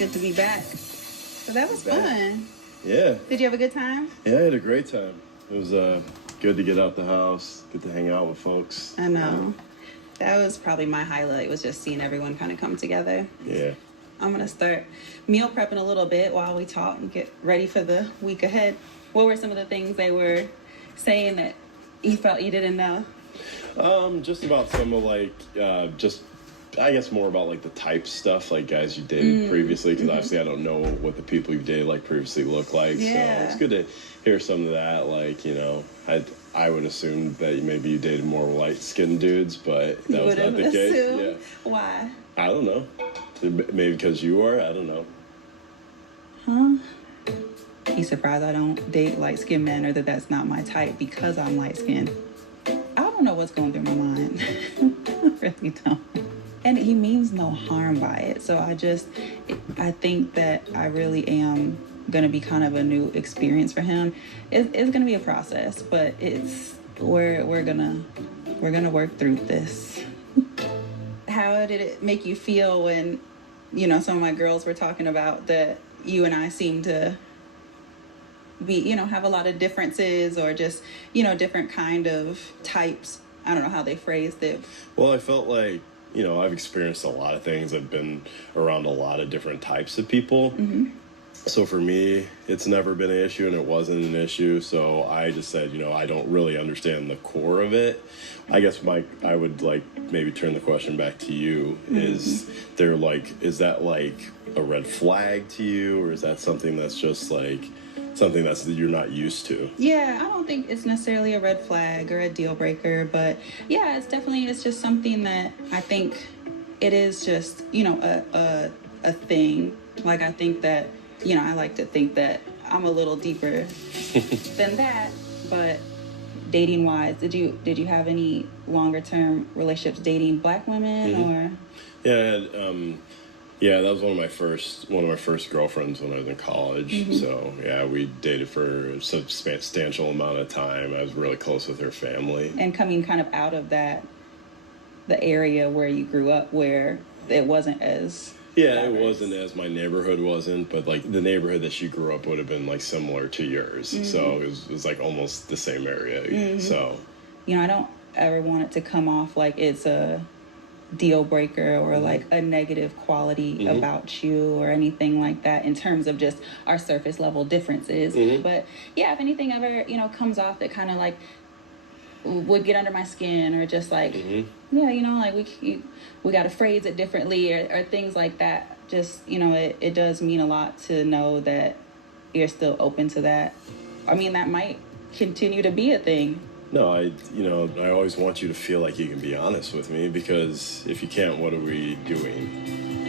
good to be back. So that was fun. Yeah. Did you have a good time? Yeah, I had a great time. It was good to get out the house, good to hang out with folks. I know. That was probably my highlight, was just seeing everyone kind of come together. Yeah. I'm going to start meal prepping a little bit while we talk and get ready for the week ahead. What were some of the things they were saying that you felt you didn't know? Just about some of I guess more about like the type stuff, like guys you dated previously, because obviously I don't know what the people you dated like previously look like. Yeah. So it's good to hear some of that. Like, you know, I would assume that maybe you dated more light-skinned dudes, but that was not the case. Yeah. Why? I don't know. Maybe because you are. I don't know. Huh? He's surprised I don't date light-skinned men, or that's not my type because I'm light-skinned. I don't know what's going through my mind. I really don't. And he means no harm by it. So I think that I really am going to be kind of a new experience for him. It's going to be a process, but we're going to work through this. How did it make you feel when, you know, some of my girls were talking about that you and I seem to be, you know, have a lot of differences, or just, you know, different kind of types? I don't know how they phrased it. Well, I felt like, you know, I've experienced a lot of things. I've been around a lot of different types of people. Mm-hmm. So for me, it's never been an issue, and it wasn't an issue. So I just said, you know, I don't really understand the core of it. I guess I would like maybe turn the question back to you. Is that like a red flag to you, or is that something that's just like something that you're not used to? Yeah, I don't think it's necessarily a red flag or a deal breaker, but yeah, it's just something that I think it is just, you know, a thing. Like, I think that, you know, I like to think that I'm a little deeper than that. But dating wise, did you have any longer term relationships dating black women? Or? Yeah, that was one of my first girlfriends when I was in college. Mm-hmm. So yeah, we dated for a substantial amount of time. I was really close with her family. And coming kind of out of the area where you grew up, where it wasn't as diverse. It wasn't as my neighborhood wasn't, but like the neighborhood that she grew up would have been like similar to yours. Mm-hmm. So it was like almost the same area. Mm-hmm. So, you know, I don't ever want it to come off like it's a deal breaker or like a negative quality about you or anything like that, in terms of just our surface level differences. But yeah, if anything ever, you know, comes off that kind of like would get under my skin, or just like yeah, you know, like we got to phrase it differently, or things like that, just, you know, it does mean a lot to know that you're still open to that. I mean, that might continue to be a thing. No, I always want you to feel like you can be honest with me, because if you can't, what are we doing?